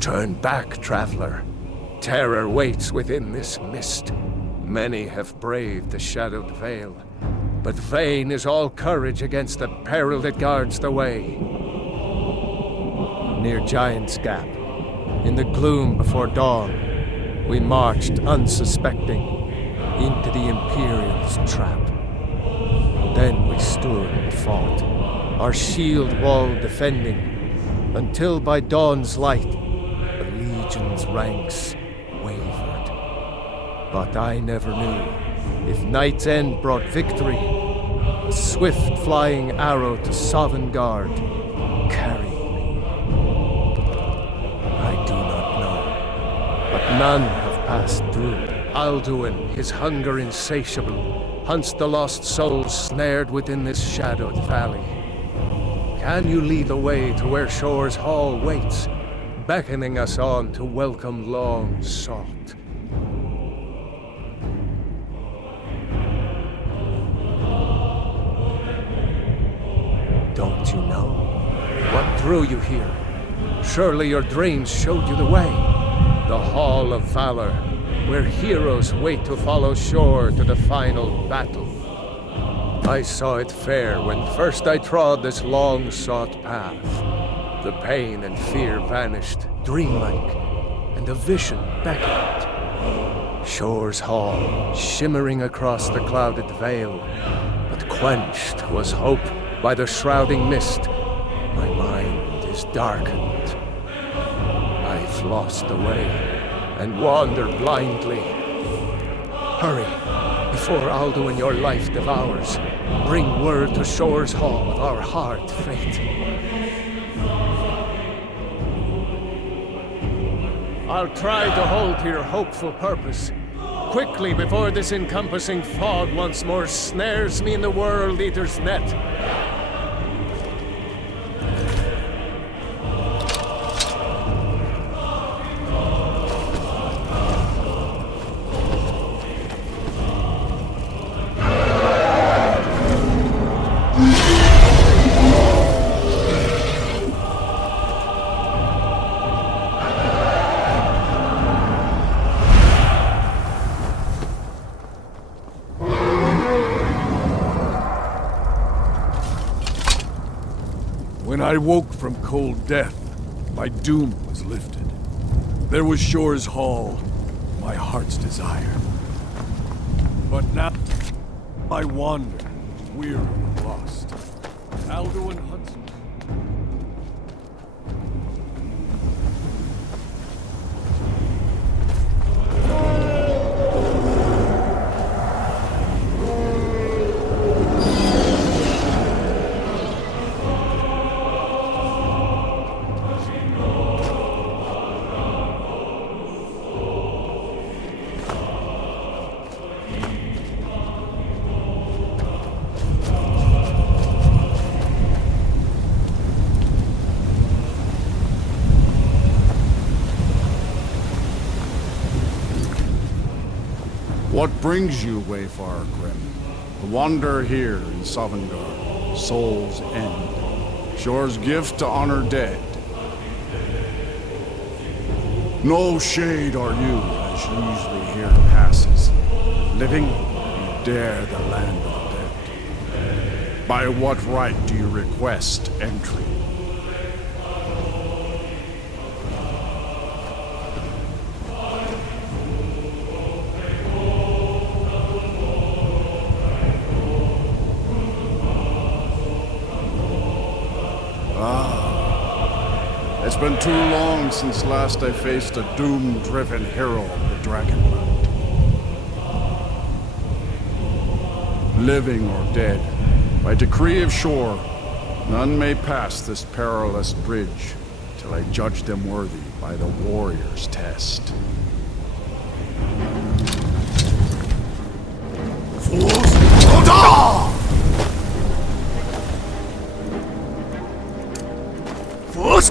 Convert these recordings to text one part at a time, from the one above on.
Turn back, traveler. Terror waits within this mist. Many have braved the shadowed vale, but vain is all courage against the peril that guards the way. Near Giant's Gap, in the gloom before dawn, we marched unsuspecting into the Imperial's trap. Then we stood and fought, our shield wall defending, until by dawn's light, the Legion's ranks wavered. But I never knew if Night's End brought victory, a swift flying arrow to Sovngarde carried me. I do not know, but none have passed through. Alduin, his hunger insatiable, hunts the lost souls snared within this shadowed valley. Can you lead the way to where Shore's Hall waits, beckoning us on to welcome long sought? Don't you know? What drew you here? Surely your dreams showed you the way. The Hall of Valor, where heroes wait to follow Shore to the final battle. I saw it fair when first I trod this long-sought path. The pain and fear vanished, dreamlike, and a vision beckoned. Shore's Hall, shimmering across the clouded vale, but quenched was hope by the shrouding mist. My mind is darkened. I've lost the way and wander blindly. Hurry, before Alduin your life devours. Bring word to Shore's Hall of our hard fate. I'll try to hold to your hopeful purpose. Quickly, before this encompassing fog once more snares me in the World Eater's net. When I woke from cold death, my doom was lifted. There was Shore's Hall, my heart's desire. But now I wander, weary and lost. Alduin Hudson. What brings you, Wayfarer Grim? The wanderer here in Sovngarde, Soul's End. Shore's gift to honor dead. No shade are you, as usually here passes. Living, you dare the land of the dead. By what right do you request entry? It's been too long since last I faced a doom-driven hero of the Dragonland. Living or dead, by decree of Shore, none may pass this perilous bridge till I judge them worthy by the warrior's test. Fools! Hold on! Fools!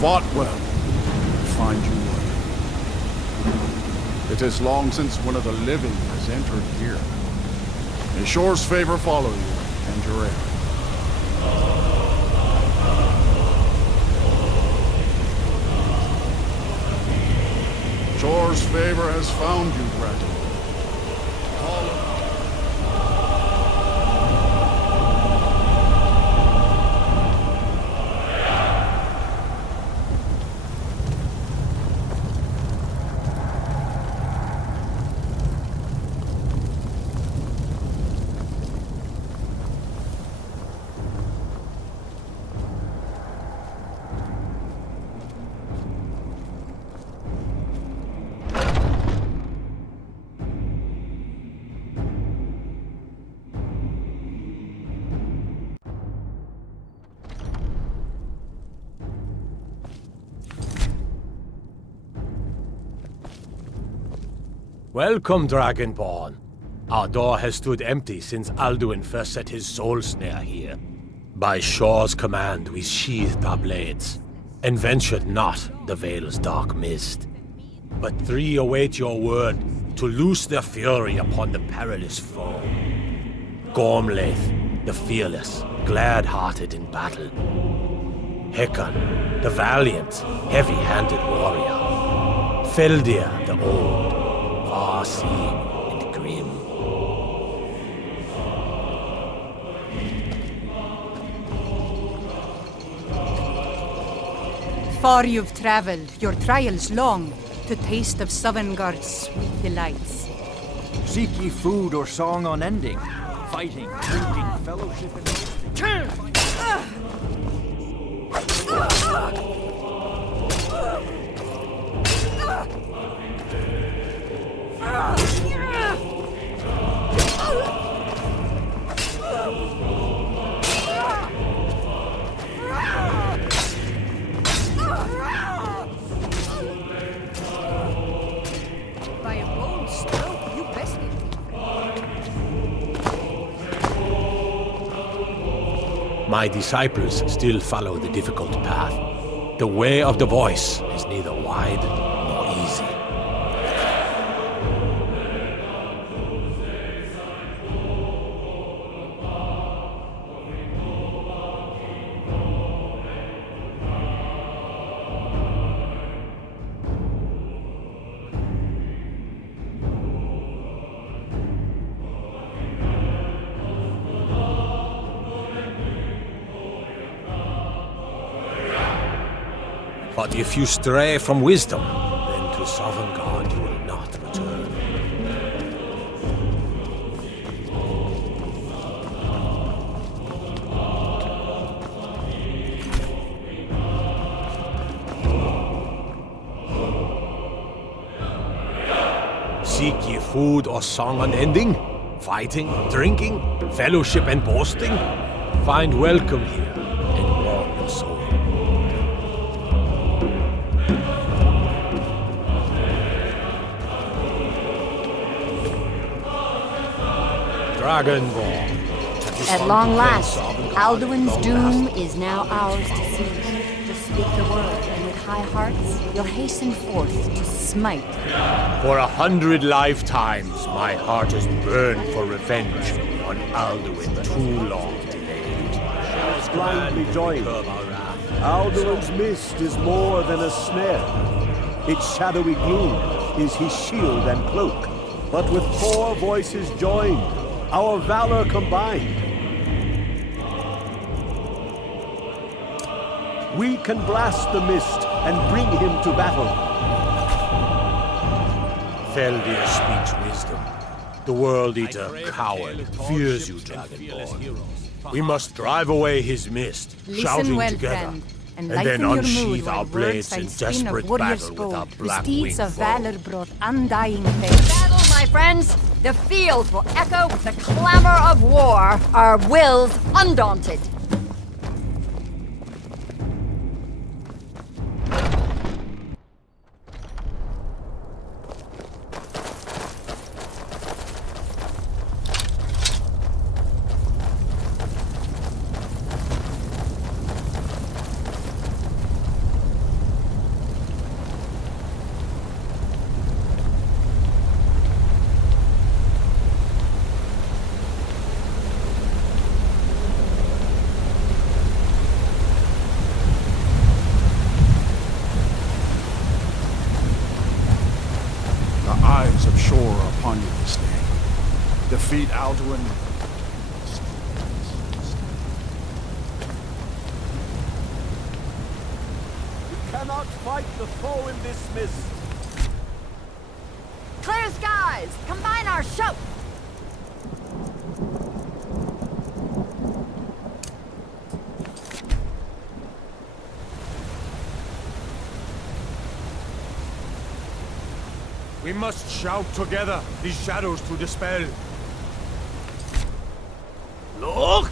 Fought well. I find you worthy. It is long since one of the living has entered here. May Shore's favor follow you and your heir. Shore's favor has found you, Bratton. Welcome, Dragonborn. Our door has stood empty since Alduin first set his soul snare here. By Shore's command, we sheathed our blades, and ventured not the Vale's dark mist. But three await your word to loose their fury upon the perilous foe. Gormlaith, the fearless, glad-hearted in battle. Hekon, the valiant, heavy-handed warrior. Feldir, the old, far-seeing and grim. Far you've traveled, your trials long, to taste of Sovngarde's sweet delights. Seek ye food or song unending, fighting, drinking, fellowship, and... My disciples still follow the difficult path. The way of the voice is neither wide nor easy. But if you stray from wisdom, then to Sovngarde you will not return. Seek ye food or song unending? Fighting, drinking, fellowship and boasting? Find welcome here and warm your soul. Dragonborn. At long last, Alduin's doom is now ours to seize. Just speak the word, and with high hearts, you'll hasten forth to smite. For 100 lifetimes, my heart has burned for revenge on Alduin too long delayed. Blindly joined. Alduin's mist is more than a snare. Its shadowy gloom is his shield and cloak. But with 4 voices joined, our valor combined, we can blast the mist and bring him to battle. Feldir speaks wisdom. The World Eater, coward, fears you, Dragonborn. We must drive away his mist, shouting well, together, friend, and lighten then your mood unsheath while our blades in words find screen desperate of warriors battle with our bold, black whose deeds winged of foe. valor brought undying fame. Battle, my friends! The field will echo with the clamor of war, our wills undaunted. Upon you this day. Defeat Alduin. We cannot fight the foe in this mist. Clear skies! Combine our shout! We must shout together, these shadows to dispel. Look!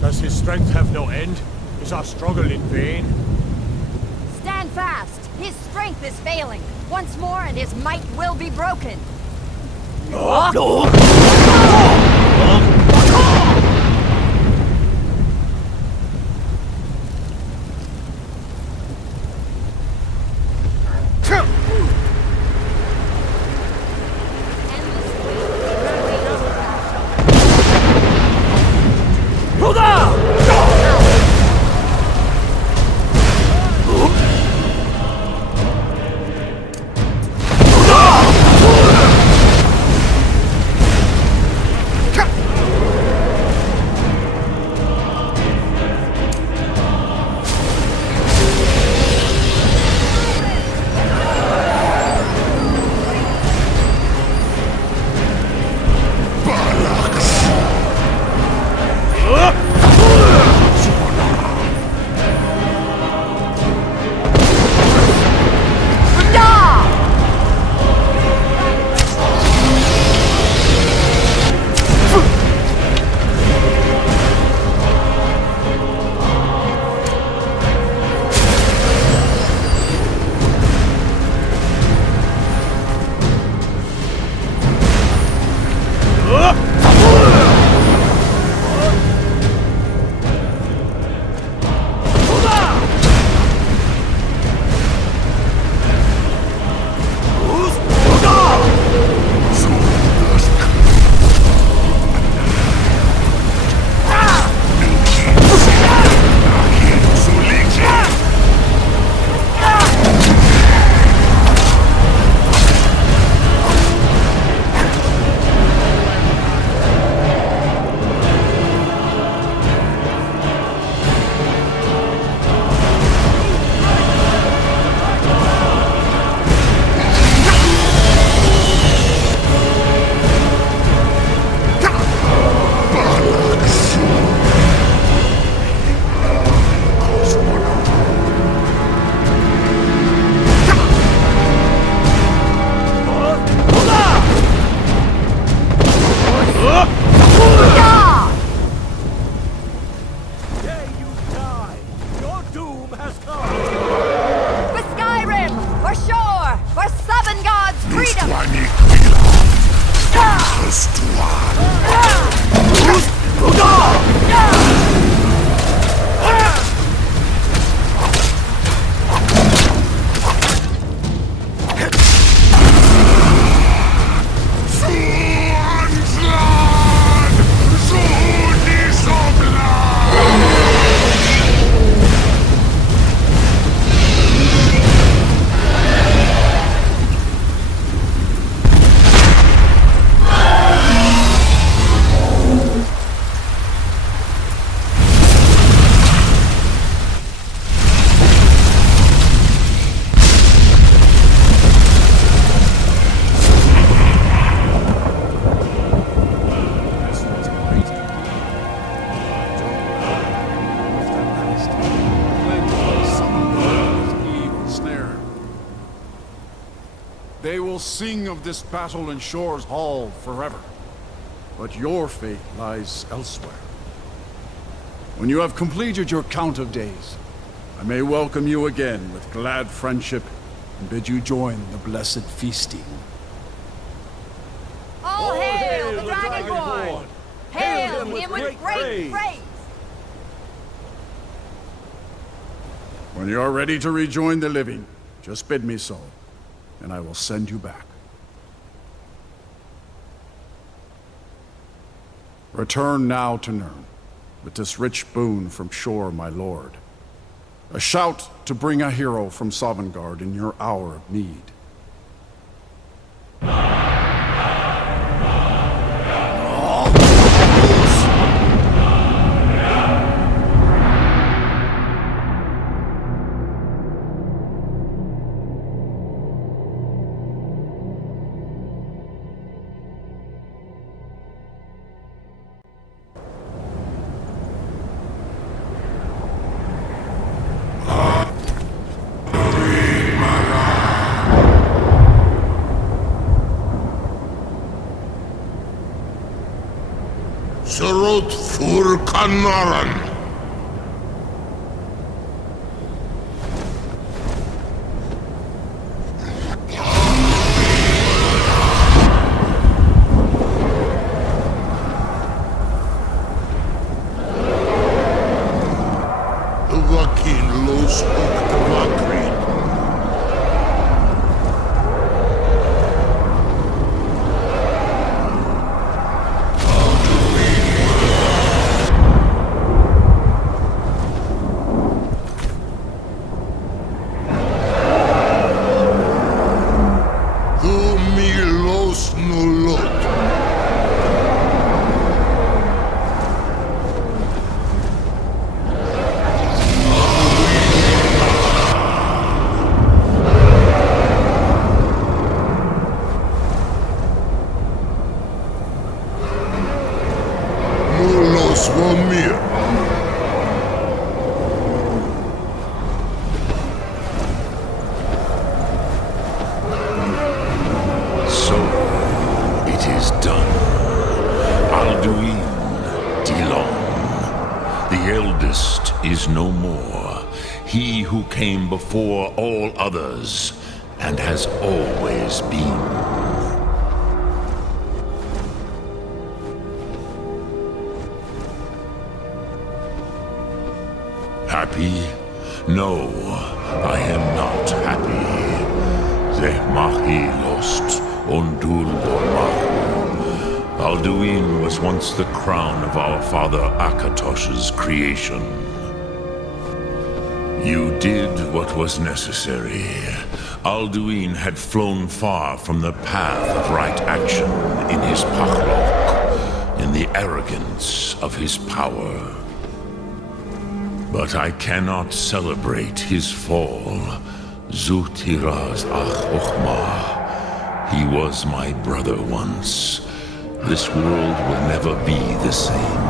Does his strength have no end? Is our struggle in vain? Stand fast! His strength is failing. Once more and his might will be broken. For Skyrim! For shore! For Sovngarde's freedom! They will sing of this battle in Shore's Hall forever. But your fate lies elsewhere. When you have completed your count of days, I may welcome you again with glad friendship and bid you join the blessed feasting. All hail the Dragonborn! Hail him with great praise! When you are ready to rejoin the living, just bid me so, and I will send you back. Return now to Nirn, with this rich boon from Shore, my lord. A shout to bring a hero from Sovngarde in your hour of need. Surut fur Kanaran. Vakin los Uktavakri. So, it is done. Alduin Dilon, the eldest, is no more. He who came before all others, and has always been. Happy? No, I am not happy. Zehmahi lost, Ondul Bormahu. Alduin was once the crown of our father Akatosh's creation. You did what was necessary. Alduin had flown far from the path of right action in his pachlok, in the arrogance of his power. But I cannot celebrate his fall. Zutiraz ach Ochma. He was my brother once. This world will never be the same.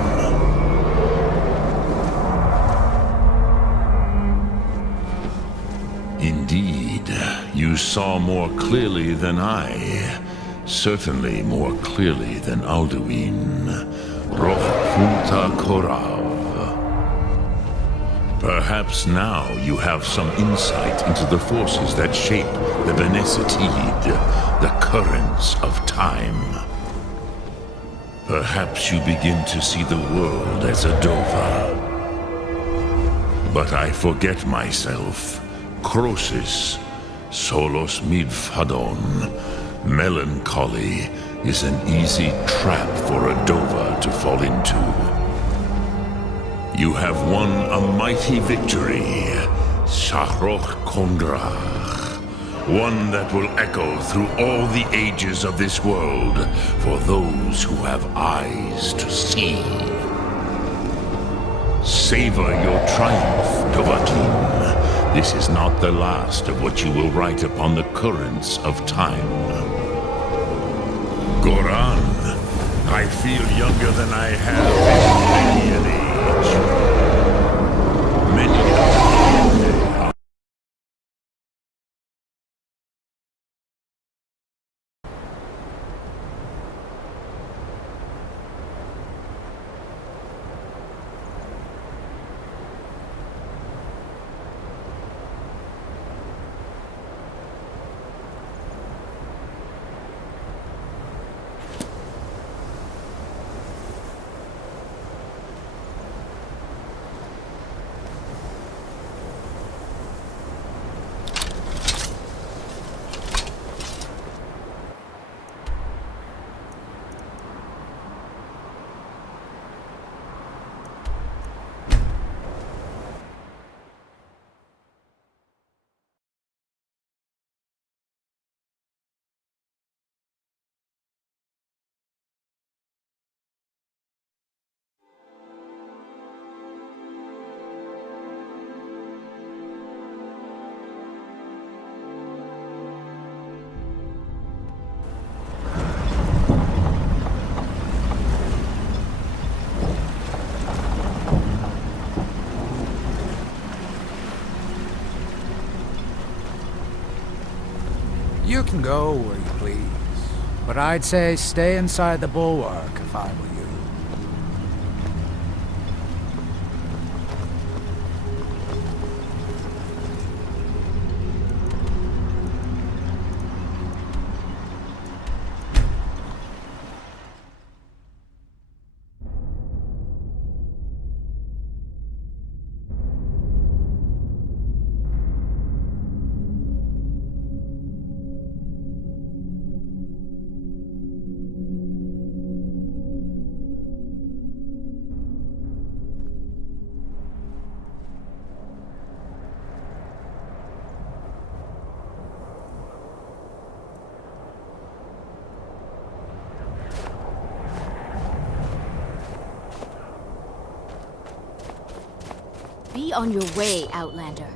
Indeed, you saw more clearly than I. Certainly more clearly than Alduin. Roch Punta Korav. Perhaps now you have some insight into the forces that shape the Benesatid, the currents of time. Perhaps you begin to see the world as a Dova. But I forget myself. Crosis, solos midfadon. Melancholy is an easy trap for a Dova to fall into. You have won a mighty victory, Shahroch Kondrach. One that will echo through all the ages of this world for those who have eyes to see. Savor your triumph, Dovahkiin. This is not the last of what you will write upon the currents of time. Goran, I feel younger than I have in many an age. You can go where you please, but I'd say stay inside the bulwark if I were you. Be on your way, Outlander.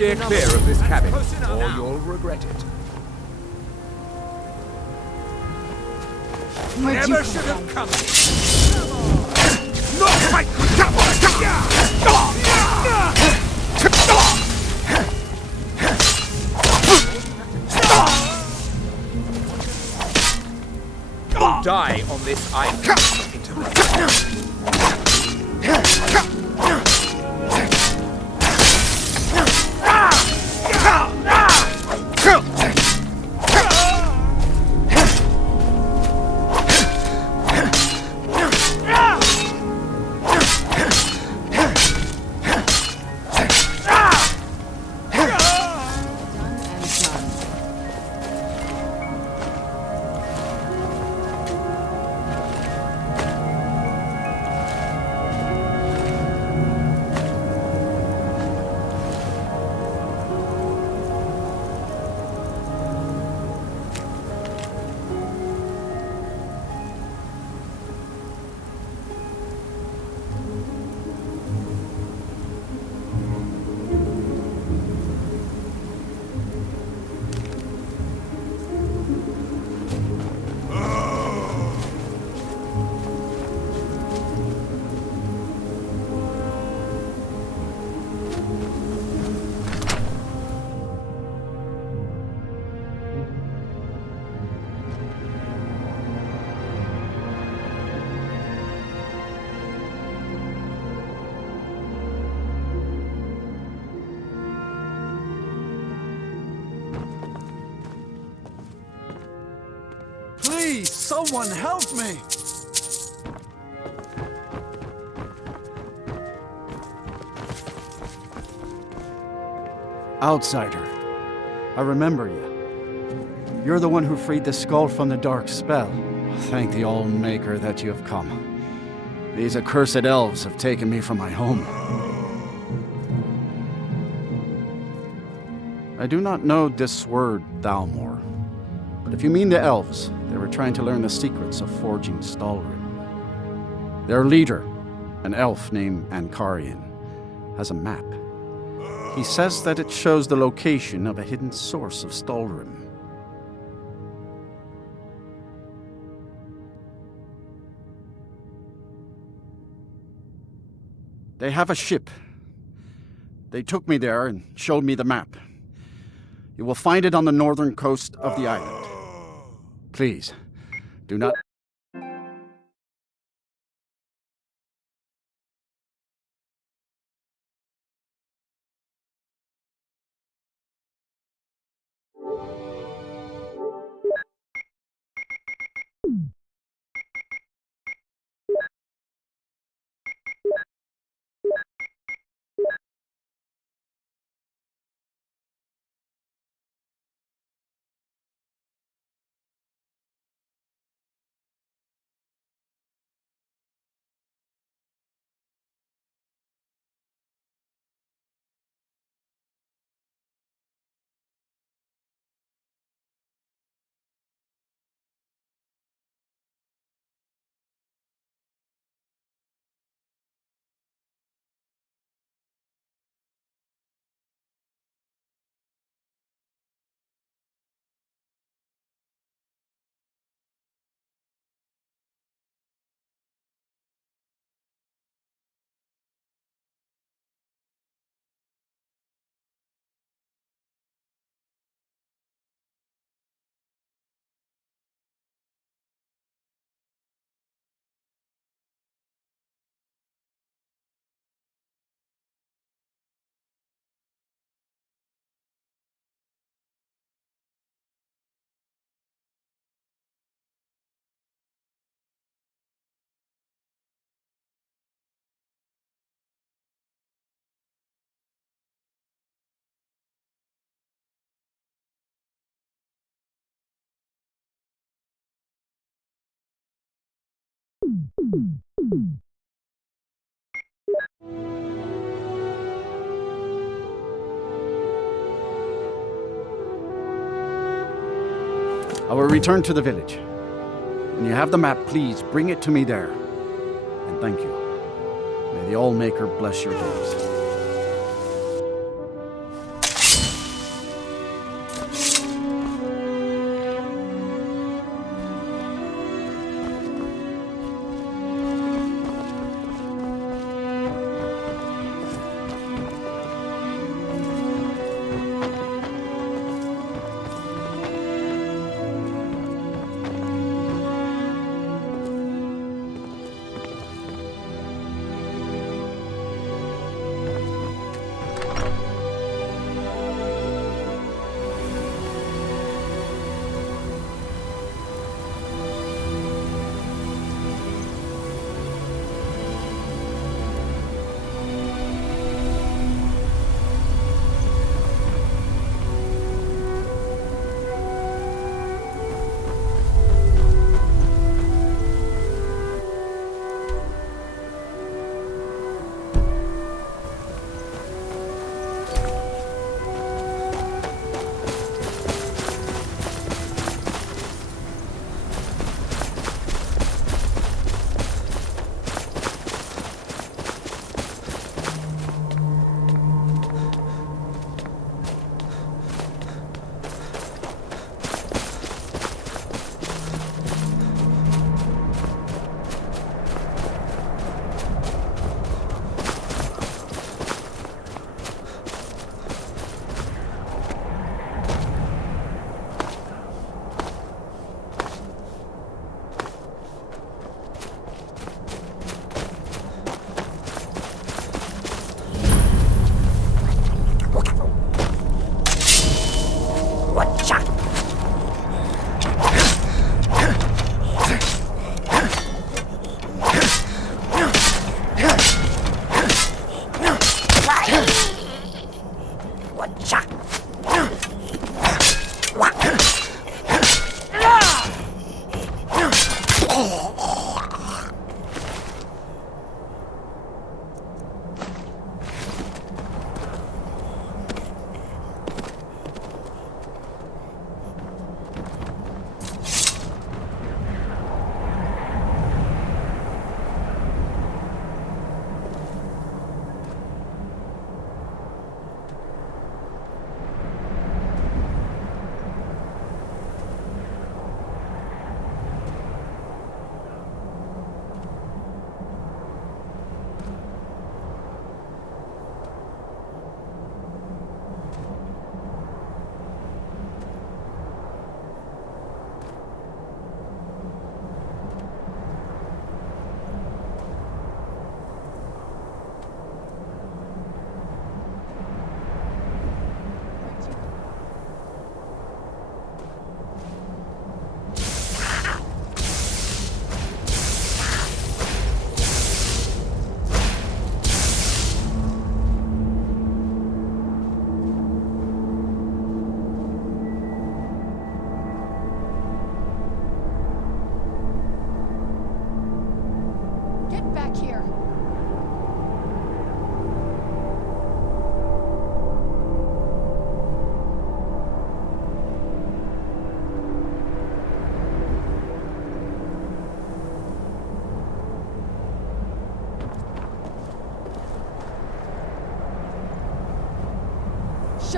Steer clear of this cabin, or you'll regret it. Never should have come. Not quite. You'll die on this island. Please, someone help me! Outsider, I remember you. You're the one who freed the skull from the dark spell. Thank the All-Maker that you have come. These accursed elves have taken me from my home. I do not know this word, Thalmor, but if you mean the elves, they were trying to learn the secrets of forging Stalrim. Their leader, an elf named Onkarian, has a map. He says that it shows the location of a hidden source of Stalrim. They have a ship. They took me there and showed me the map. You will find it on the northern coast of the island. Please, do not... I will return to the village. When you have the map, please bring it to me there. And thank you. May the All-Maker bless your days.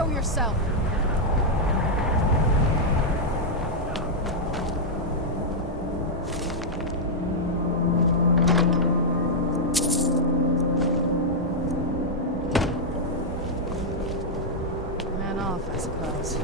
Show yourself. Man off, I suppose.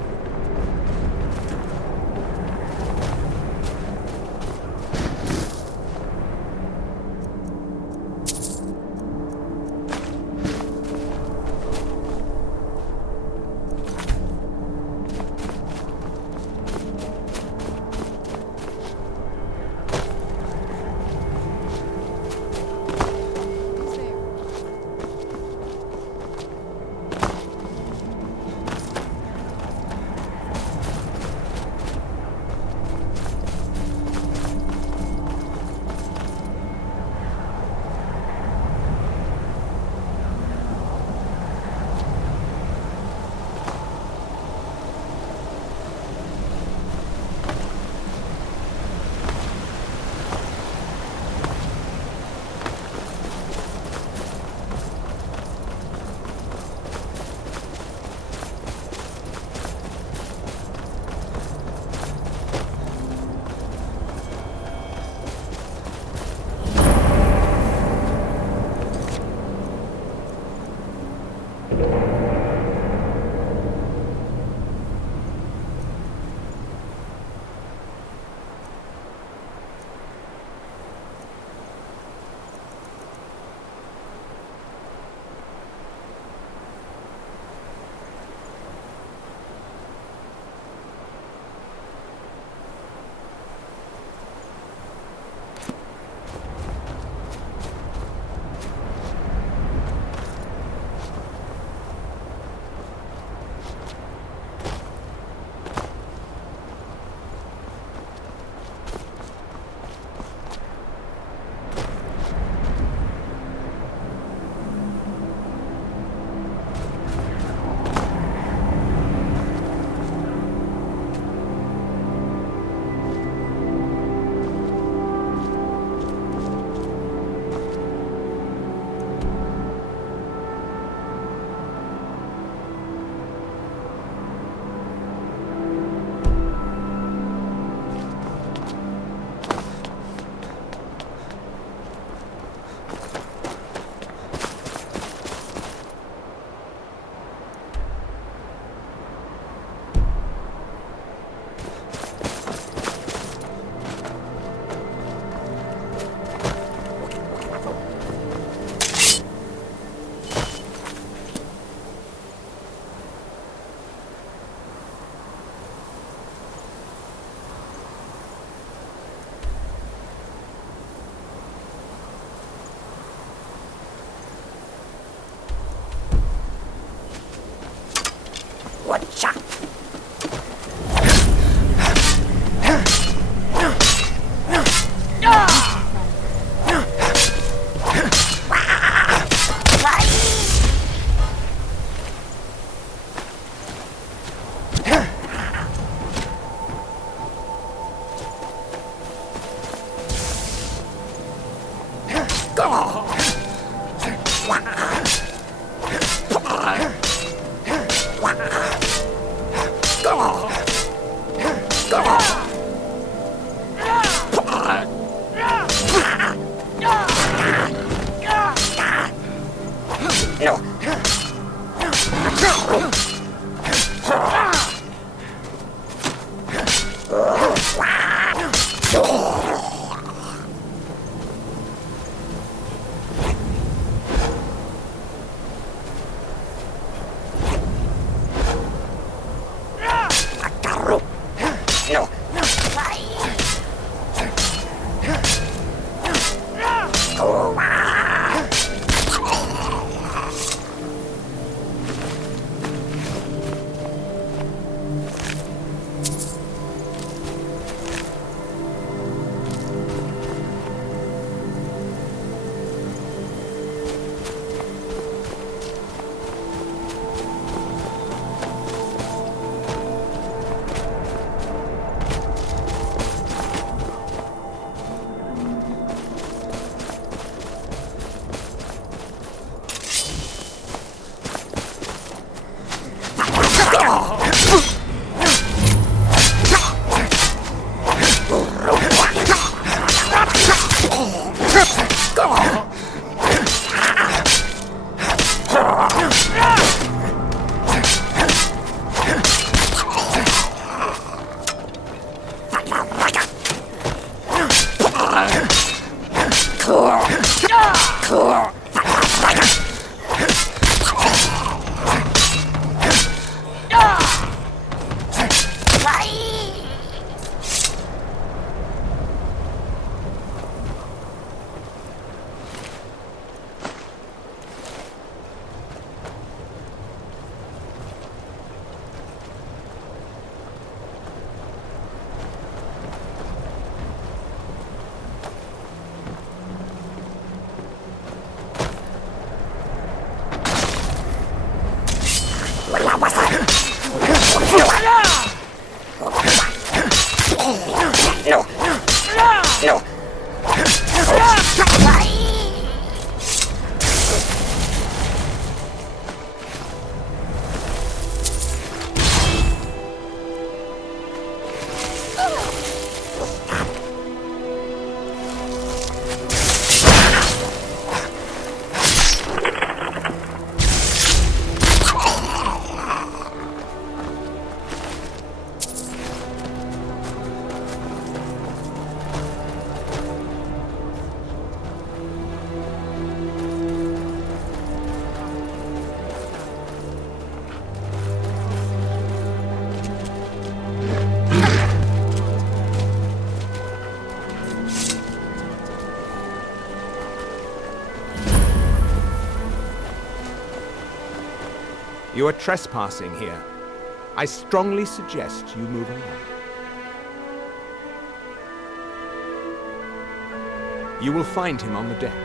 You are trespassing here. I strongly suggest you move along. You will find him on the deck.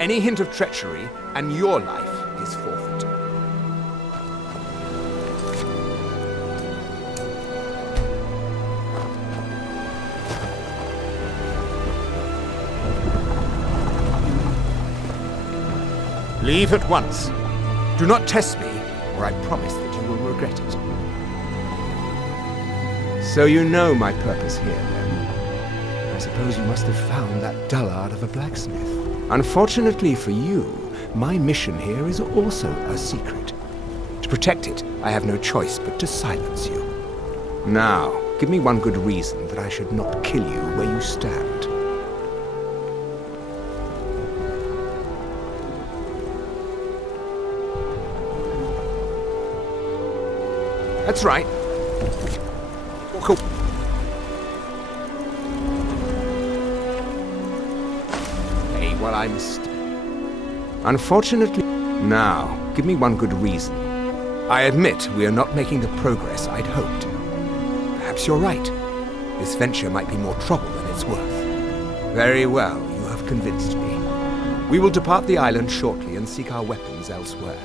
Any hint of treachery, and your life is forfeit. Leave at once. Do not test me, or I promise that you will regret it. So you know my purpose here, then? I suppose you must have found that dullard of a blacksmith. Unfortunately for you, my mission here is also a secret. To protect it, I have no choice but to silence you. Now, give me one good reason that I should not kill you where you stand. That's right. Cool. Hey, well, Unfortunately... Now, give me one good reason. I admit we are not making the progress I'd hoped. Perhaps you're right. This venture might be more trouble than it's worth. Very well, you have convinced me. We will depart the island shortly and seek our weapons elsewhere.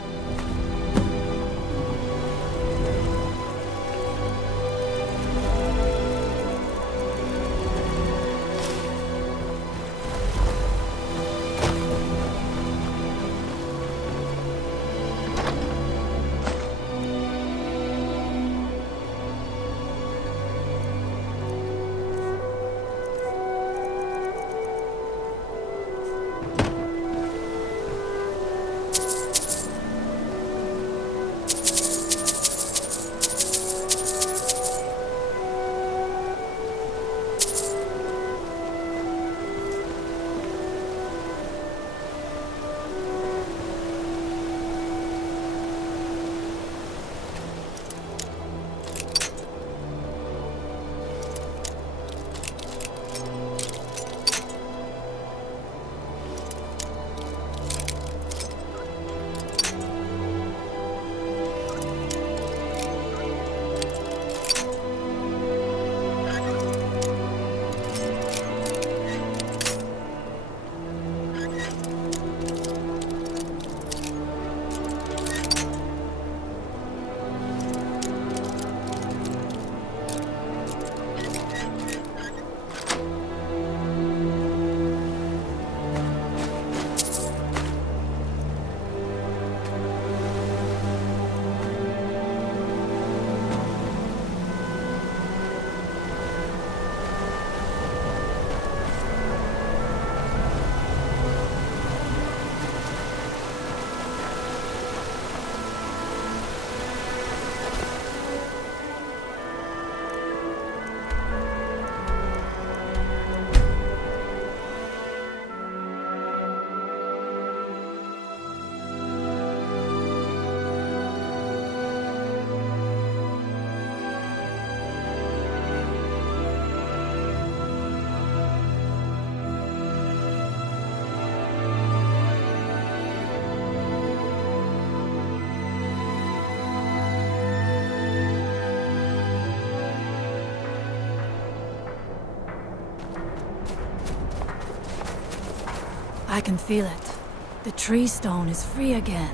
I can feel it. The tree stone is free again.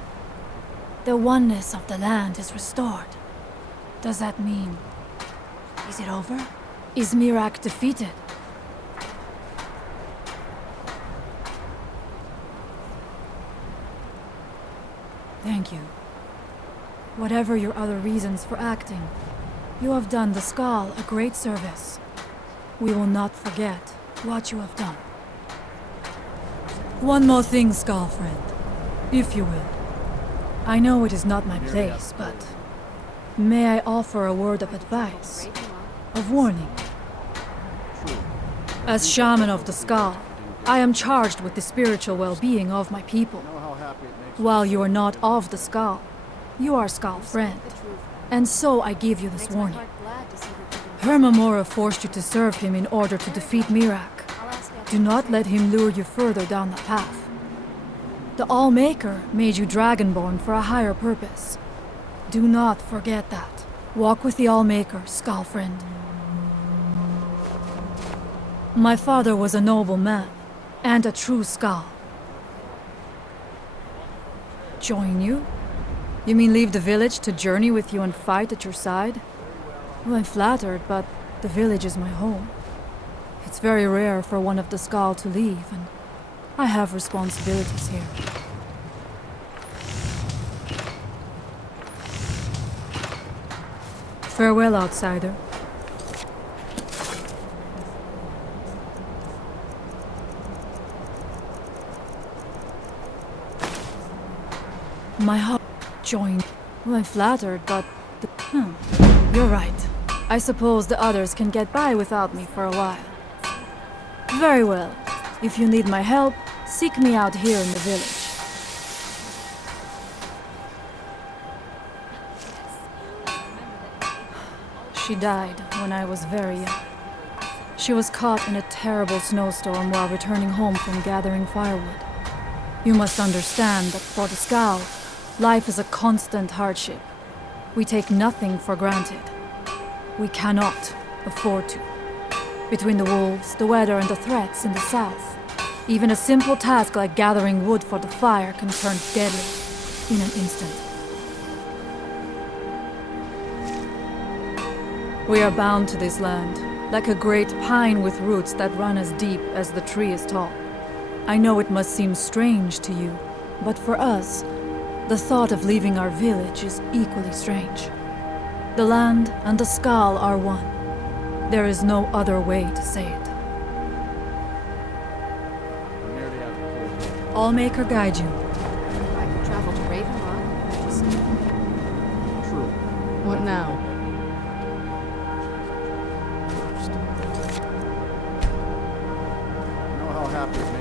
The oneness of the land is restored. Does that mean... is it over? Is Miraak defeated? Thank you. Whatever your other reasons for acting, you have done the Skal a great service. We will not forget what you have done. One more thing, Skal friend, if you will. I know it is not my place, but may I offer a word of advice, of warning? As shaman of the Skal, I am charged with the spiritual well-being of my people. While you are not of the Skal, you are Skal friend, and so I give you this warning. Hermamora forced you to serve him in order to defeat Miraak. Do not let him lure you further down the path. The All-Maker made you Dragonborn for a higher purpose. Do not forget that. Walk with the Allmaker, Skull friend. My father was a noble man, and a true Skull. Join you? You mean leave the village to journey with you and fight at your side? Well, I'm flattered, but the village is my home. It's very rare for one of the Skull to leave, and I have responsibilities here. Farewell, outsider. My heart joined. Well, I'm flattered, but... You're right. I suppose the others can get by without me for a while. Very well. If you need my help, seek me out here in the village. She died when I was very young. She was caught in a terrible snowstorm while returning home from gathering firewood. You must understand that for the Skull, life is a constant hardship. We take nothing for granted. We cannot afford to. Between the wolves, the weather, and the threats in the south, even a simple task like gathering wood for the fire can turn deadly in an instant. We are bound to this land, like a great pine with roots that run as deep as the tree is tall. I know it must seem strange to you, but for us, the thought of leaving our village is equally strange. The land and the Skull are one. There is no other way to say it. Allmaker guide you. I could travel to Ravenloft. True. What now? Happy with me.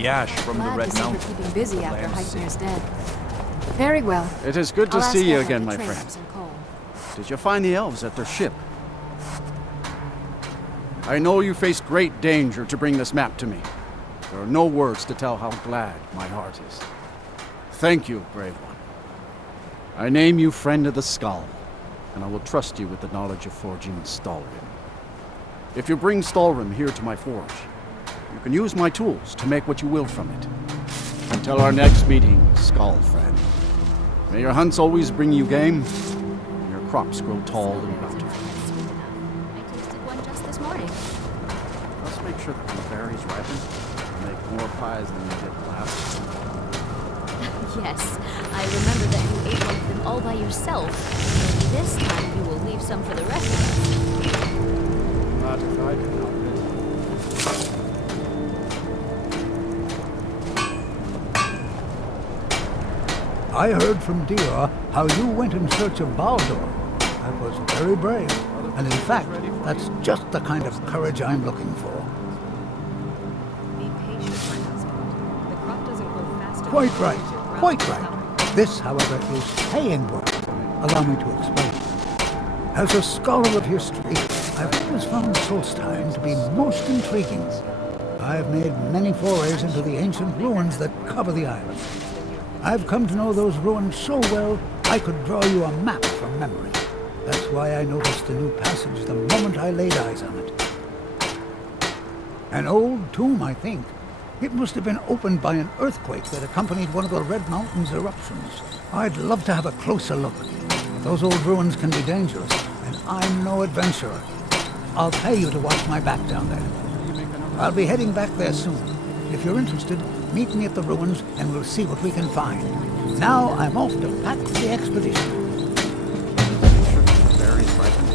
The ash from the Red Mountain. Keeping busy after Heitner's dead. Very well. It is good to see you again, my friend. Did you find the elves at their ship? I know you faced great danger to bring this map to me. There are no words to tell how glad my heart is. Thank you, brave one. I name you Friend of the Skull, and I will trust you with the knowledge of forging Stalrim. If you bring Stalrim here to my forge, you can use my tools to make what you will from it. Until our next meeting, Skull friend. May your hunts always bring you game, and your crops grow tall and bountiful. I tasted one just this morning. Let's make sure that the berries ripen and make more pies than you did last time. Yes, I remember that you ate one of them all by yourself. Maybe this time you will leave some for the rest of us. Not if I can help it. I heard from Dior how you went in search of Baldur. That was very brave. And in fact, that's just the kind of courage I'm looking for. Be patient, my husband. The crop doesn't grow faster. Quite right. Quite right. This, however, is paying work. Allow me to explain. As a scholar of history, I've always found Solstheim to be most intriguing. I've made many forays into the ancient ruins that cover the island. I've come to know those ruins so well, I could draw you a map from memory. That's why I noticed the new passage the moment I laid eyes on it. An old tomb, I think. It must have been opened by an earthquake that accompanied one of the Red Mountain's eruptions. I'd love to have a closer look. Those old ruins can be dangerous, and I'm no adventurer. I'll pay you to watch my back down there. I'll be heading back there soon. If you're interested, meet me at the ruins and we'll see what we can find. Now I'm off to pack for the expedition. Berries ripen.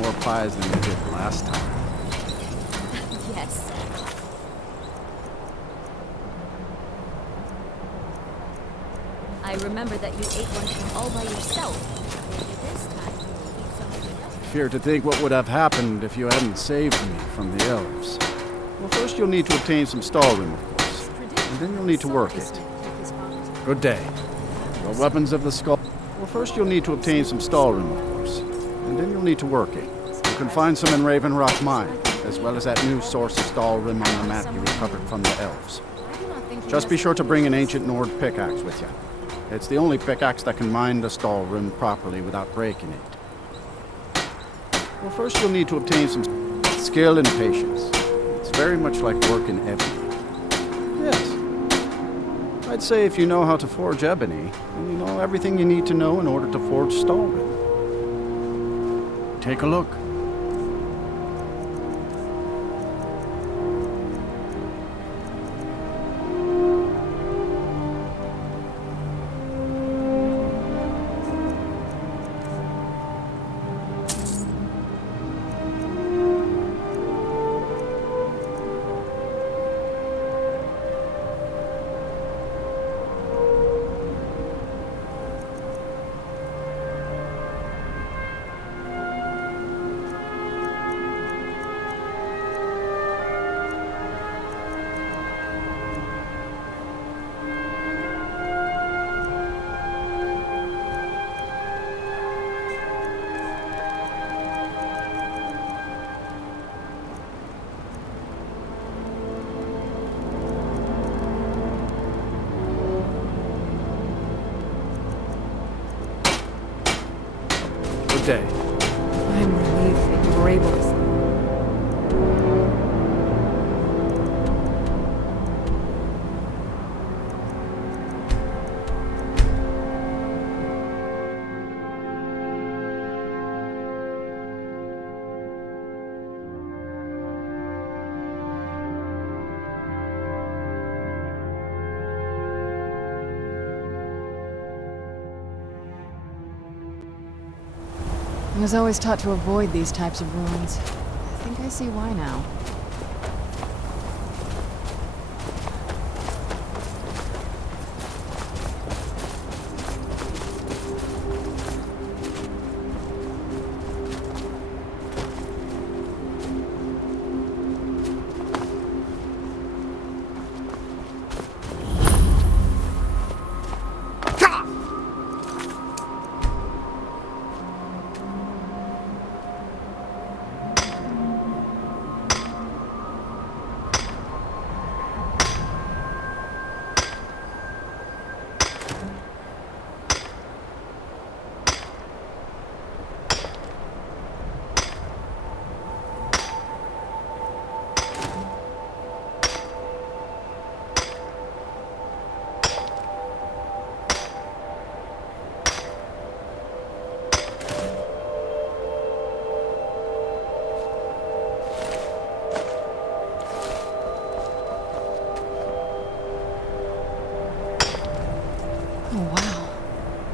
More pies than you did last time. Yes. I remember that you ate one from all by yourself. Maybe this time you will eat some of the rest. Fear to think what would have happened if you hadn't saved me from the elves. Well, first you'll need to obtain some Stalrim, of course. And then you'll need to work it. Good day. The weapons of the skull. Well, first you'll need to obtain some Stalrim, of course. And then you'll need to work it. You can find some in Raven Rock Mine, as well as that new source of Stalrim on the map you recovered from the elves. Just be sure to bring an ancient Nord pickaxe with you. It's the only pickaxe that can mine the Stalrim properly without breaking it. Well, first you'll need to obtain some skill and patience. It's very much like working ebony. Yes. I'd say if you know how to forge ebony, then you know everything you need to know in order to forge Stalrim. Take a look. Day. I'm relieved that you were able to... I was always taught to avoid these types of ruins. I think I see why now.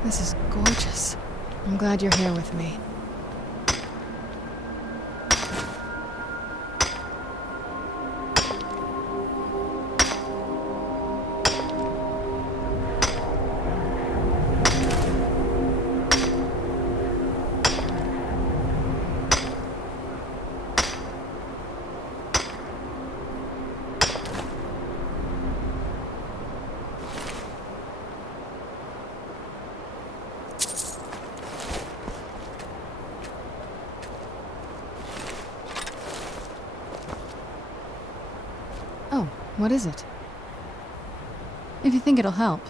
This is gorgeous. I'm glad you're here with me. Oh, what is it? If you think it'll help.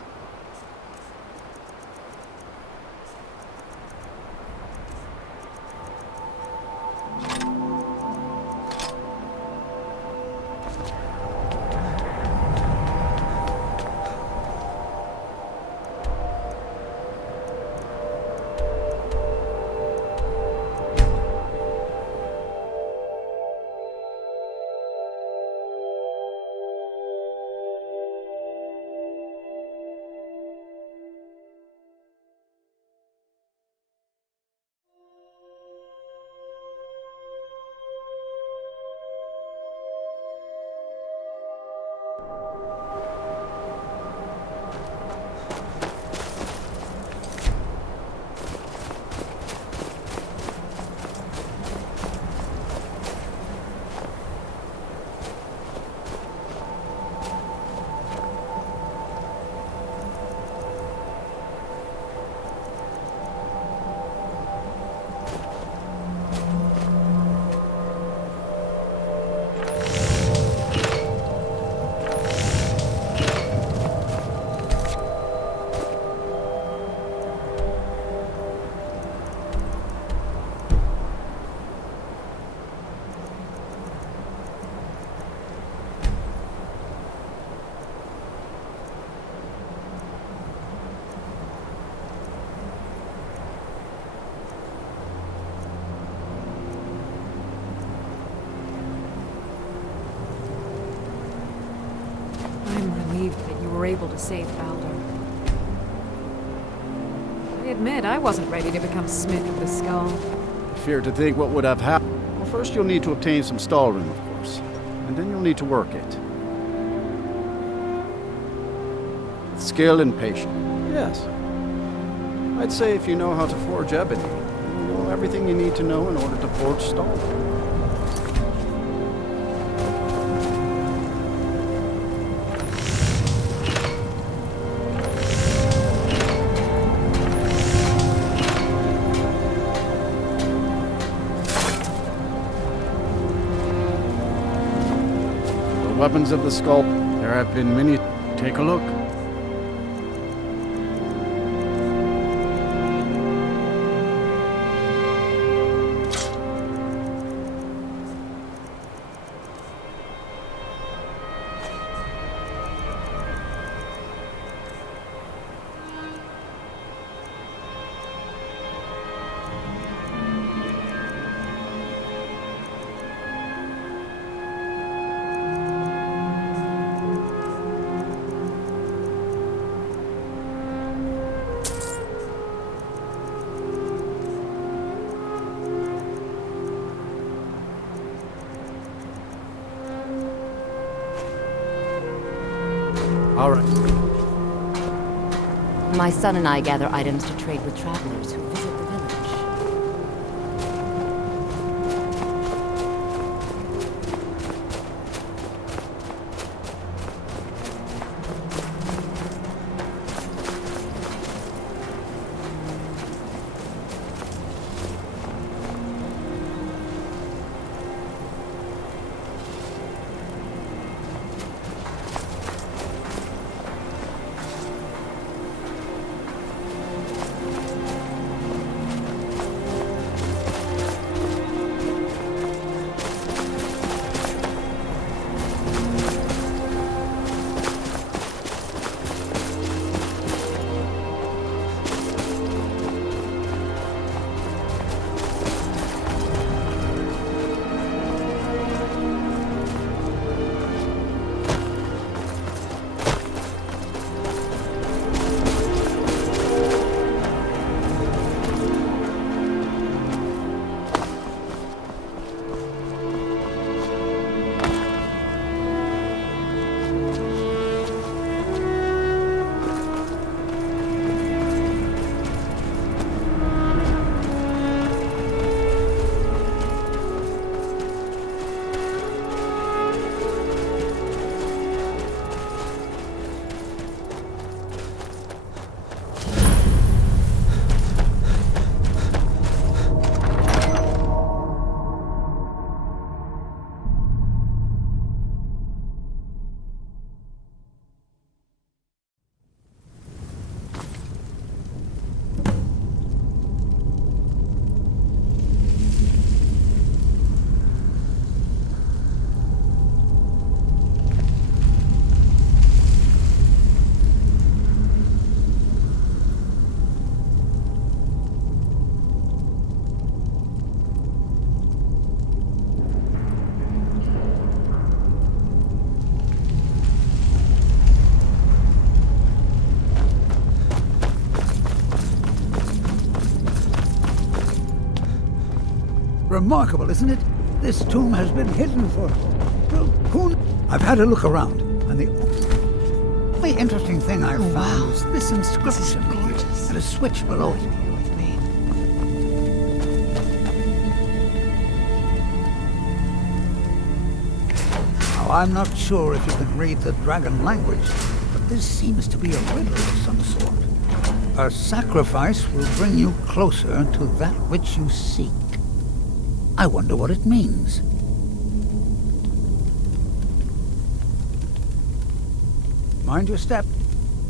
able to save Baldur. I admit I wasn't ready to become Smith of the Skull. I fear to think what would have happened. Well, first you'll need to obtain some Stalrim, of course. And then you'll need to work it. Skill and patience. Yes. I'd say if you know how to forge ebony, you know everything you need to know in order to forge Stalrim. Weapons of the skull. There have been many. Take a look. All right. My son and I gather items to trade with travelers who visit the village. Remarkable, isn't it? This tomb has been hidden for... well, who... I've had a look around, and the only interesting thing I've found is this inscription here, and a switch below it. Now, I'm not sure if you can read the dragon language, but this seems to be a riddle of some sort. A sacrifice will bring you closer to that which you seek. I wonder what it means. Mind your step.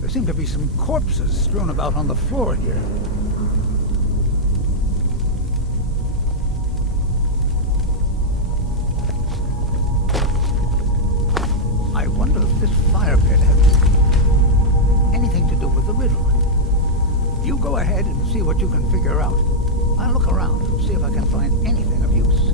There seem to be some corpses strewn about on the floor here. I wonder if this fire pit has anything to do with the riddle. You go ahead and see what you can figure out. I'll look around and see if I can find anything of use.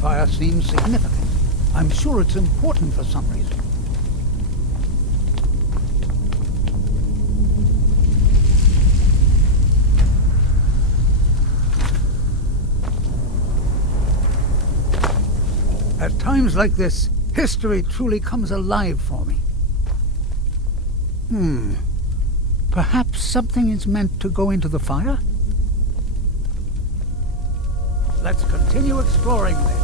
fire seems significant. I'm sure it's important for some reason. At times like this, history truly comes alive for me. Perhaps something is meant to go into the fire? Let's continue exploring then.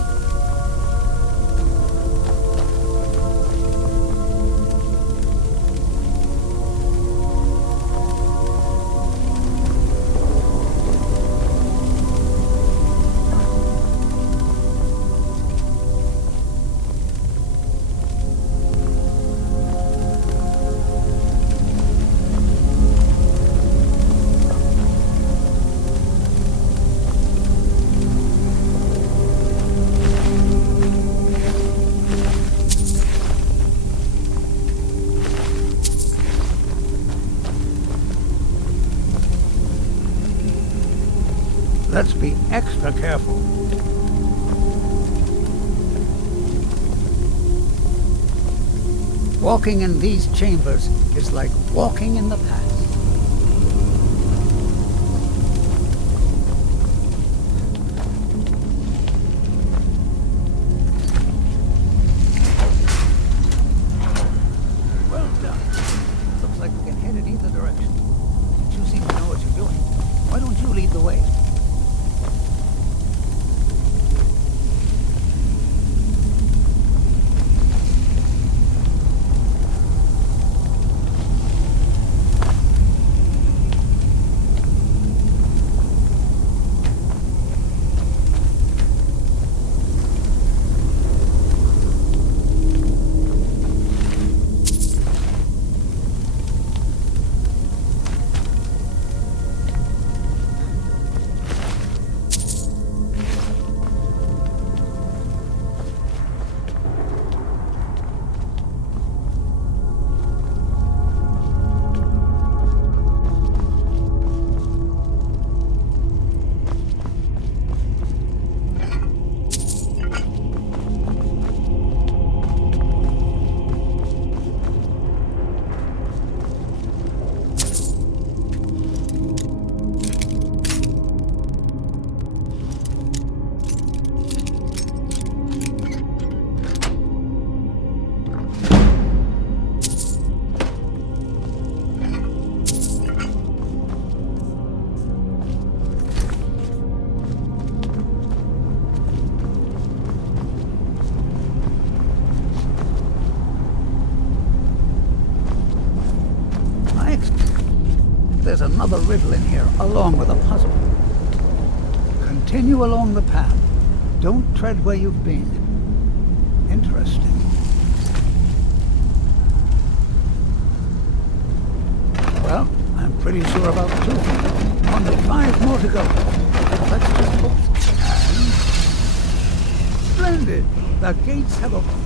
Let's be extra careful. Walking in these chambers is like walking in the past. Well done. Looks like we can head in either direction. You seem to know what you're doing. Why don't you lead the way? There's another riddle in here, along with a puzzle. Continue along the path. Don't tread where you've been. Interesting. Well, I'm pretty sure about 2. Only 5 more to go. Let's just hope. And... splendid! The gates have opened.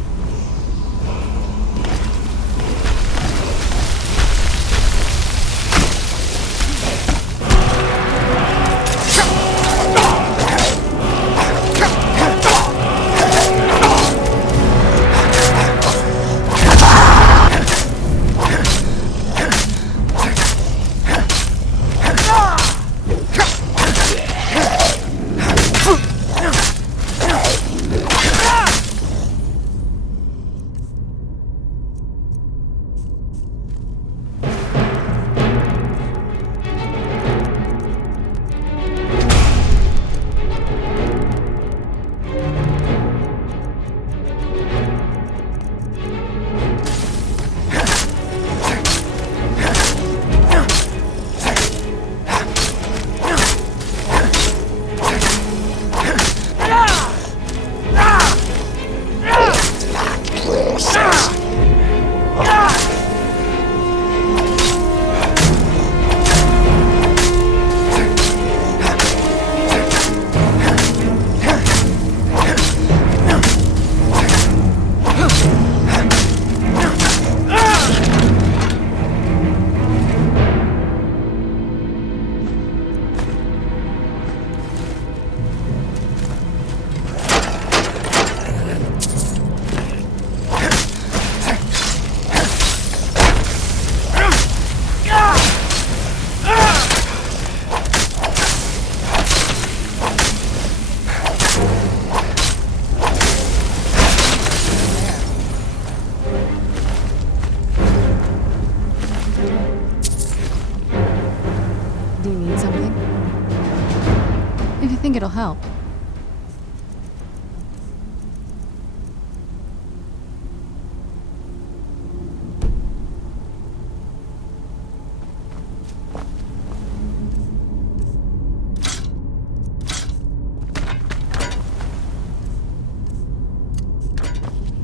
think it'll help.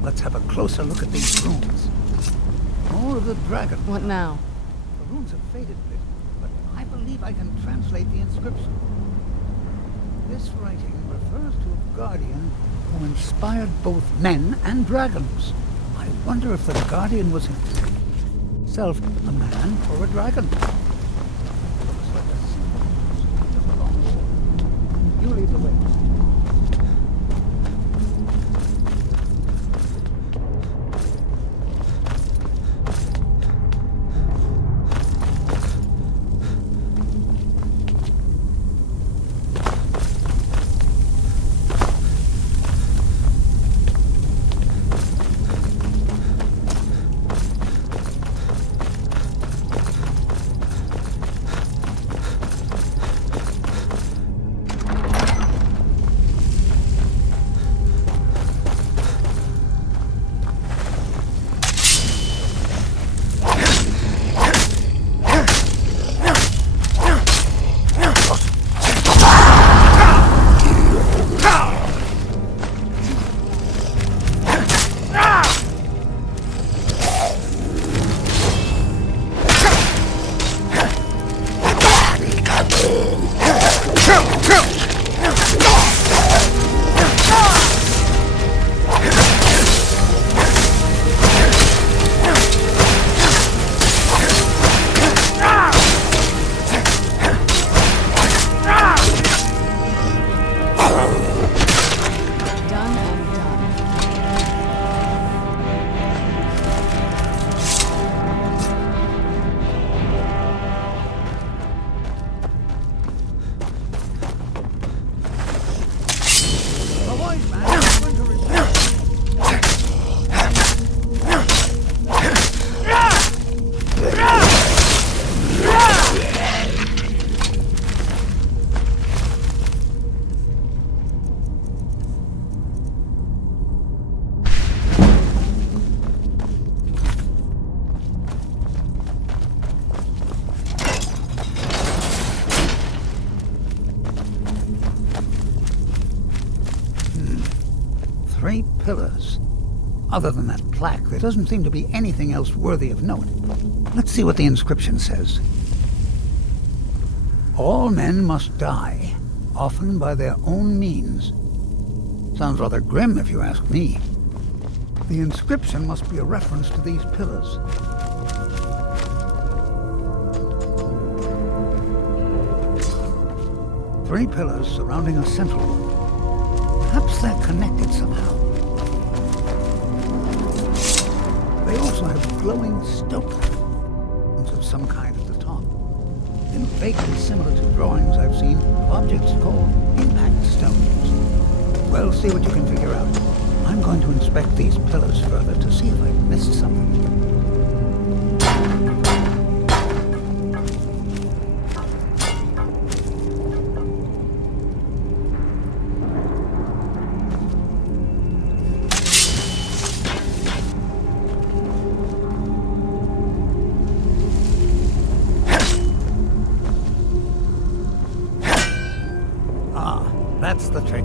Let's have a closer look at these runes. More of the dragon. What now? The runes have faded a bit, but I believe I can translate the inscription. This writing refers to a guardian who inspired both men and dragons. I wonder if the guardian was himself a man or a dragon. Looks like a symbol. You lead the way. Pillars. Other than that plaque, there doesn't seem to be anything else worthy of note. Let's see what the inscription says. All men must die, often by their own means. Sounds rather grim if you ask me. The inscription must be a reference to these pillars. Three pillars surrounding a central one. Perhaps they're connected somehow. They also have glowing stones of some kind at the top. They're vaguely similar to drawings I've seen of objects called impact stones. Well, see what you can figure out. I'm going to inspect these pillars further to see if I've missed something. That's the trick.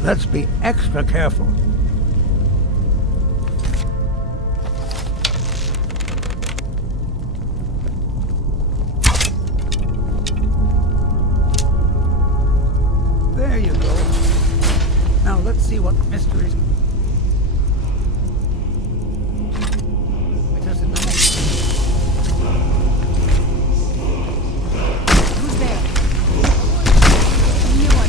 Let's be extra careful. see what mysteries. It is in the next. Who's there? No one.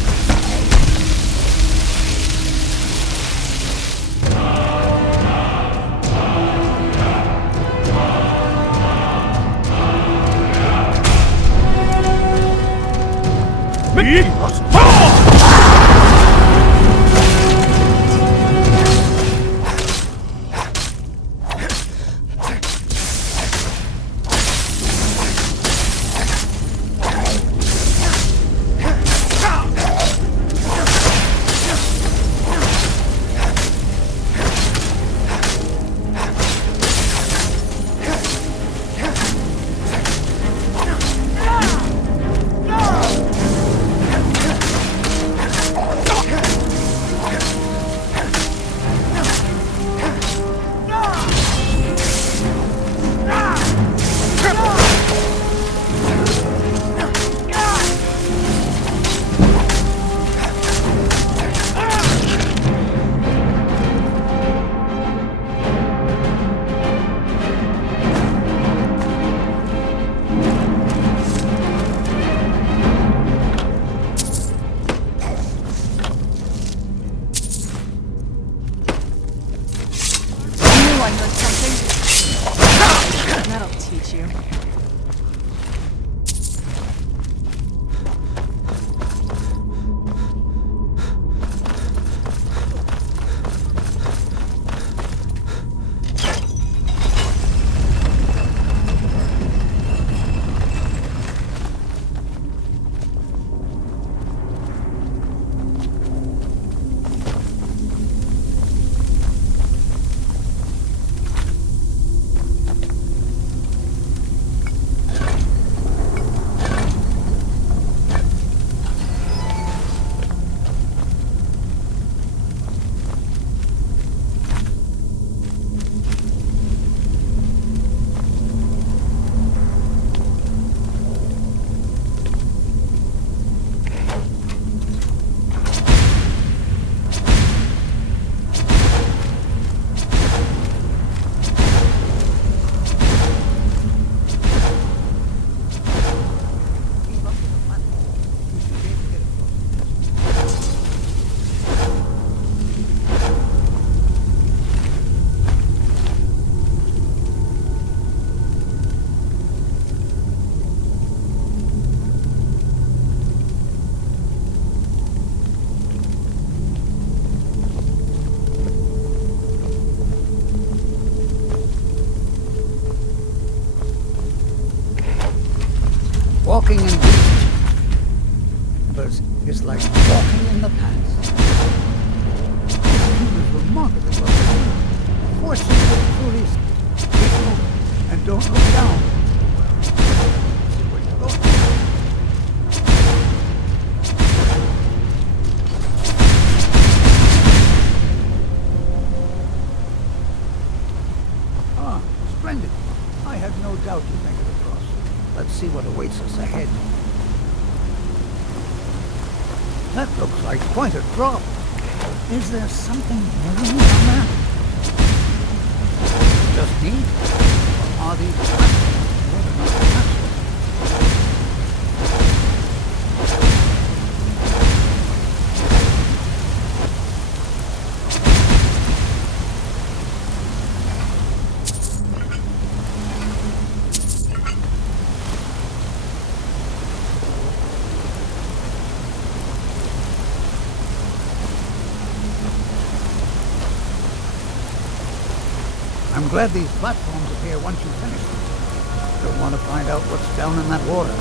That'll teach you. Walking in these chambers is like walking in the past. This tomb is remarkably well. Force you to truly keep moving and don't look down. See where you're going. Ah, splendid. I have no doubt you'll make it across. Let's see what awaits us ahead. That looks like quite a drop. Is there something moving on that? Just me? Or are these platforms more than natural? I'm glad these platforms appear once you finish them. Don't want to find out what's down in that water.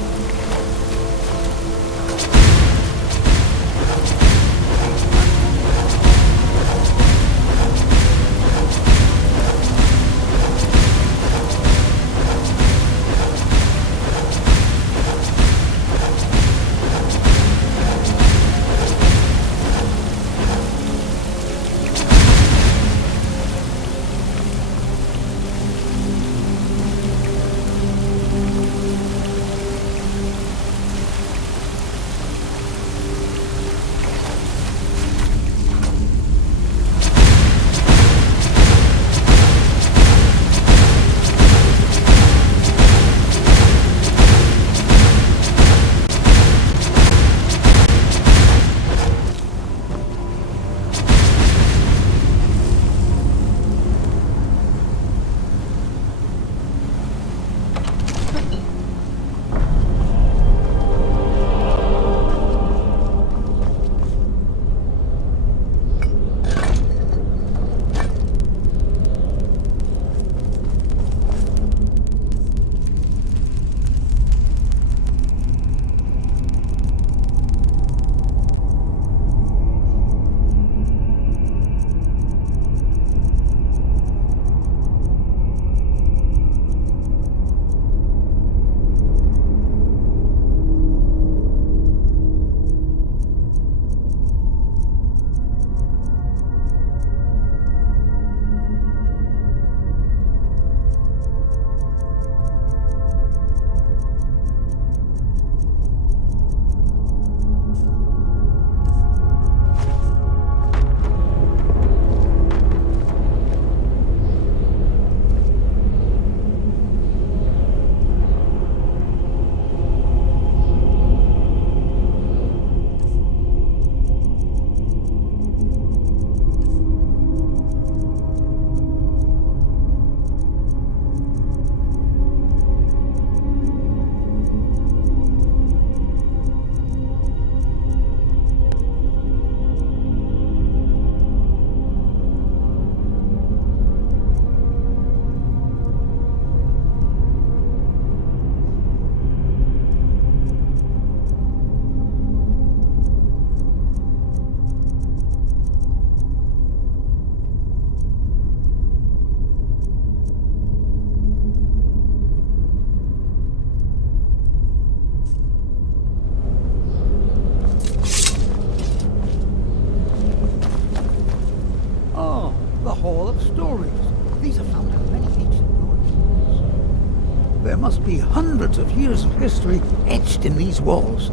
There must be hundreds of years of history etched in these walls.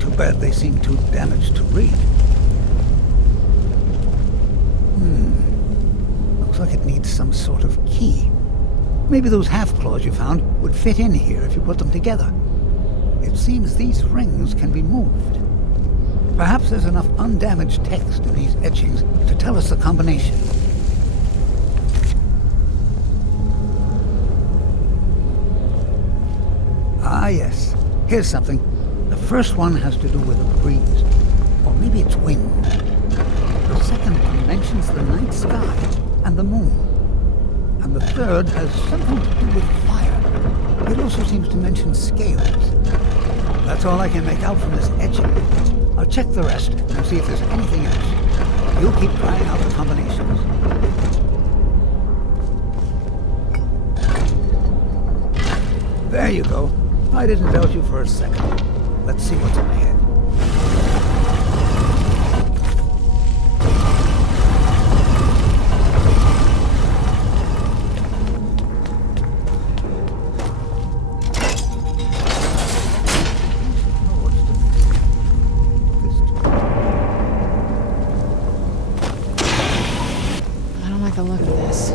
Too bad they seem too damaged to read. Looks like it needs some sort of key. Maybe those half-claws you found would fit in here if you put them together. It seems these rings can be moved. Perhaps there's enough undamaged text in these etchings to tell us the combination. Ah, yes. Here's something. The first one has to do with a breeze. Or maybe it's wind. The second one mentions the night sky and the moon. And the third has something to do with fire. It also seems to mention scales. That's all I can make out from this etching. I'll check the rest and see if there's anything else. You keep trying out the combinations. There you go. I didn't doubt you for a second. Let's see what's up ahead. I don't like the look of this.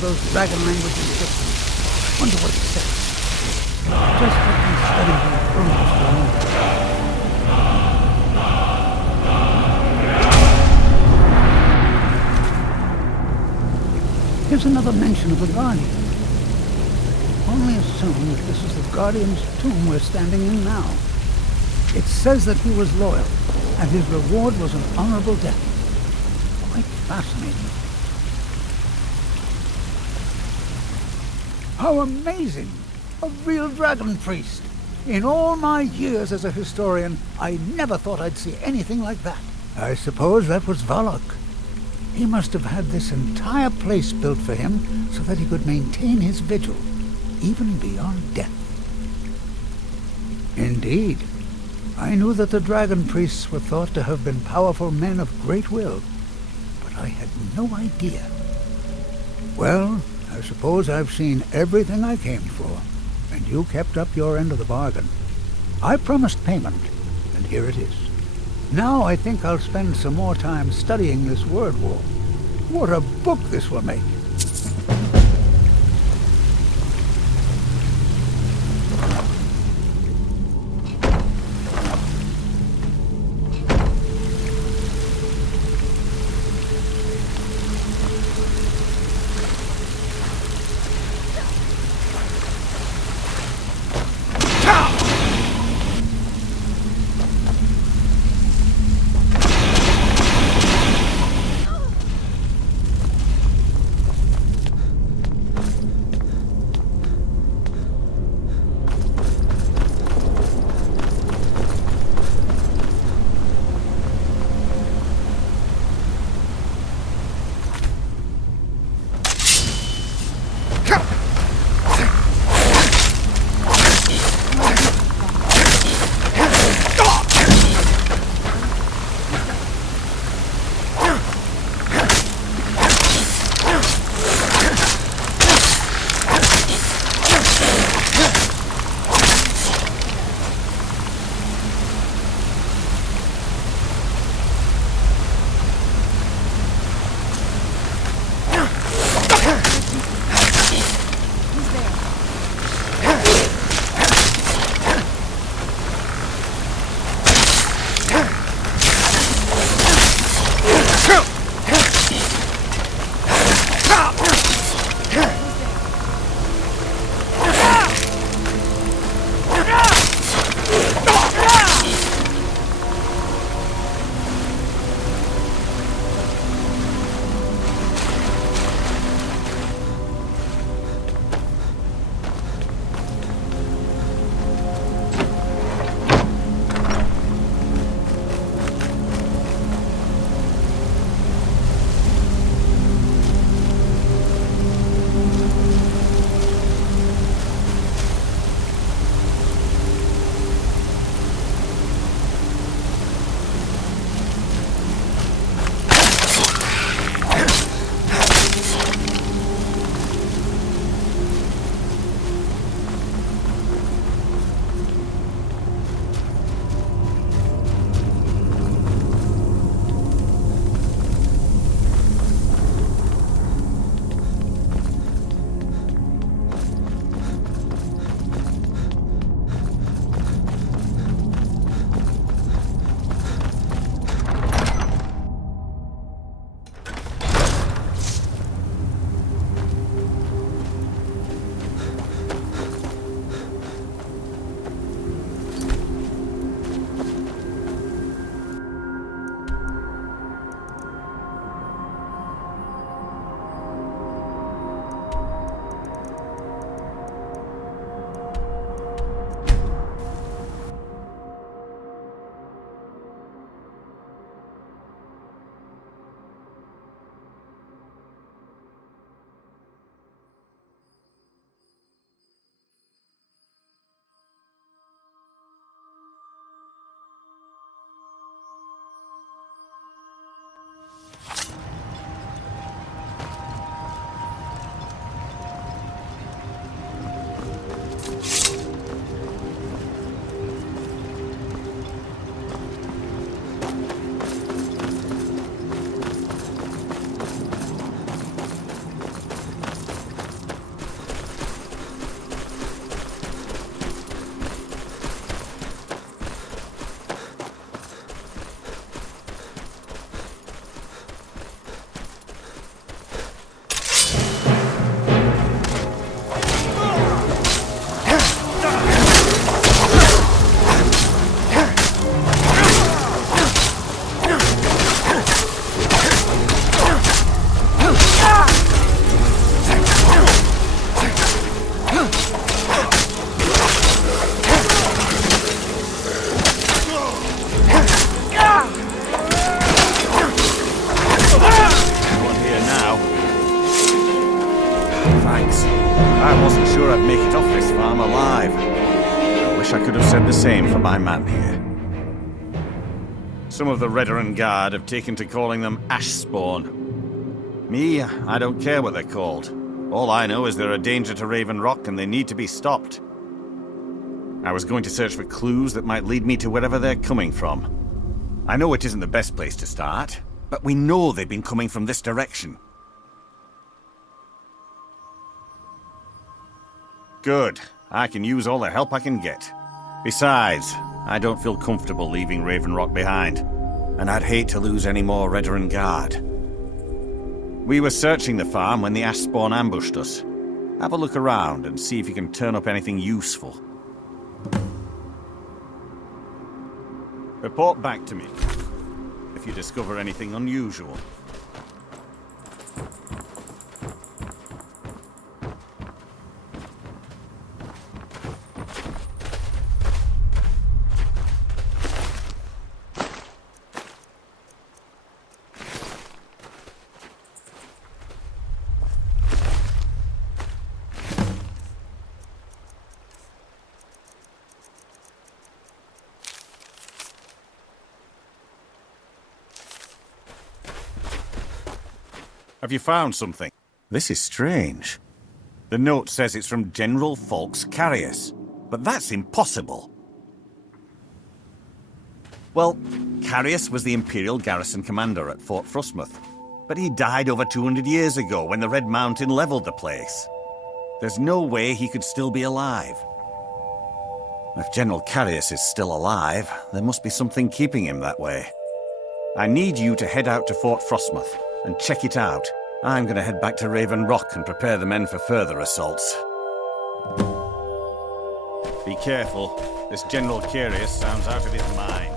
Those dragon language inscriptions. Wonder what it says. Just let me study these runes for a moment. Here's another mention of the Guardian. Only assume that this is the Guardian's tomb we're standing in now. It says that he was loyal, and his reward was an honorable death. Quite fascinating. How amazing! A real dragon priest! In all my years as a historian, I never thought I'd see anything like that. I suppose that was Valak. He must have had this entire place built for him so that he could maintain his vigil, even beyond death. Indeed. I knew that the dragon priests were thought to have been powerful men of great will, but I had no idea. Well, I suppose I've seen everything I came for, and you kept up your end of the bargain. I promised payment, and here it is. Now I think I'll spend some more time studying this word wall. What a book this will make! I wasn't sure I'd make it off this farm alive. I wish I could have said the same for my man here. Some of the Redoran Guard have taken to calling them Ashspawn. Me, I don't care what they're called. All I know is they're a danger to Raven Rock and they need to be stopped. I was going to search for clues that might lead me to wherever they're coming from. I know it isn't the best place to start, but we know they've been coming from this direction. Good. I can use all the help I can get. Besides, I don't feel comfortable leaving Raven Rock behind, and I'd hate to lose any more Redoran Guard. We were searching the farm when the Ashspawn ambushed us. Have a look around and see if you can turn up anything useful. Report back to me if you discover anything unusual. Have you found something? This is strange. The note says it's from General Folks Carius, but that's impossible. Well, Carius was the Imperial garrison commander at Fort Frostmoth, but he died over 200 years ago when the Red Mountain leveled the place. There's no way he could still be alive. If General Carius is still alive, there must be something keeping him that way. I need you to head out to Fort Frostmoth and check it out. I'm going to head back to Raven Rock and prepare the men for further assaults. Be careful. This General Carius sounds out of his mind.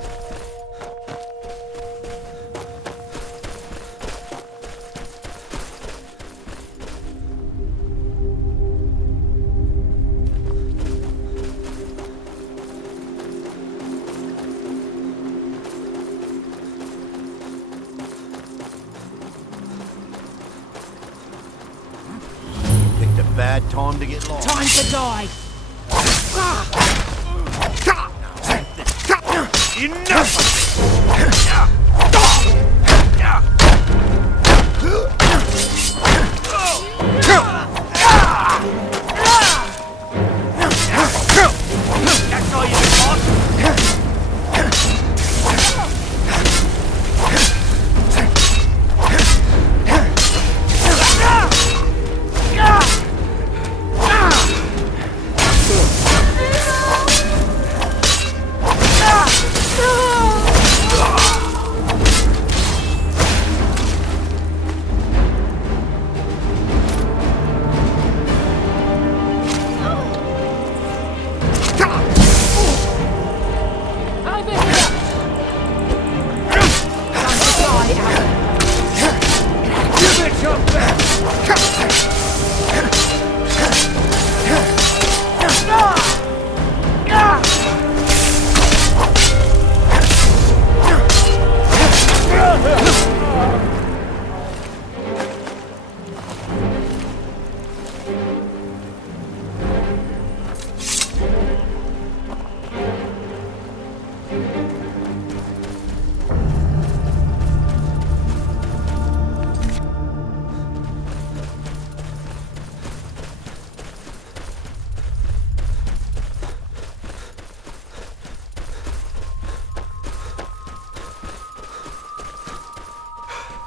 Bad time to get lost. Time to die! That's all you've got.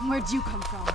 Where'd you come from?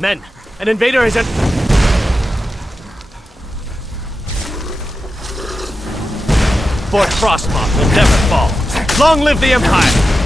Men, an invader is at... Fort Frostmoth will never fall. Long live the Empire!